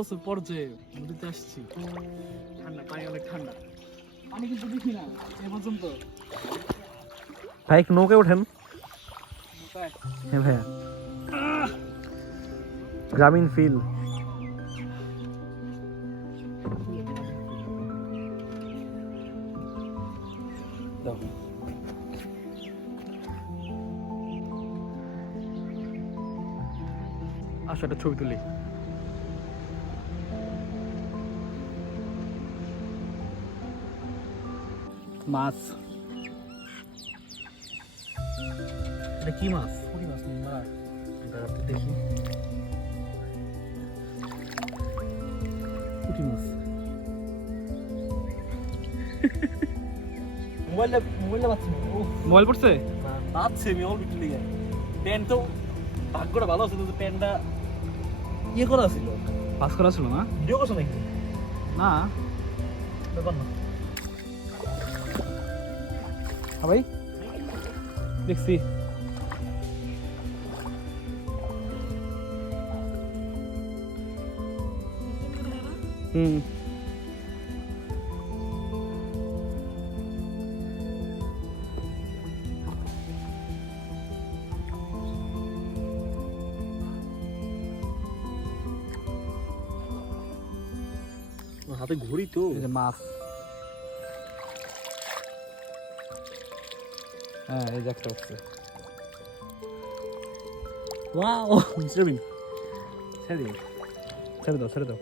বছর পর যে নদীতে আসছি, ঠান্ডা, পানি অনেক ঠান্ডা। আমি কিন্তু দেখি না এ পর্যন্ত। ভাই একটু নৌকে ওঠেন। হ্যাঁ ভাইয়া, গ্রামীণ ফিল। আসো একটা ছবি তুলি। মাছ, এটা কি মাছ? পুঁটি মাছ নিয়ে মাছ। দাঁড়াতে দেখি। পুঁটি মাছ। মোবাইলটা পাচ্ছি না। মোবাইল পড়ছে? পাচ্ছে আমি অল্প একটু লিগে। প্যান্ট তো ভাগ্যটা ভালো আছে, কিন্তু প্যান্টটা ইয়ে করা ছিল। পাস করা ছিল না? ভিডিও করছো নাকি? না ব্যাপার না। হ্যাঁ ভাই, দেখছি। হুম, হাতে ঘড়ি তো। এই যে মাছ। হ্যাঁ, এই যে একটা হচ্ছে। ওয়াও, ছেড়ে দিন। ছেড়ে দিন, ছেড়ে দাও, ছেড়ে দাও।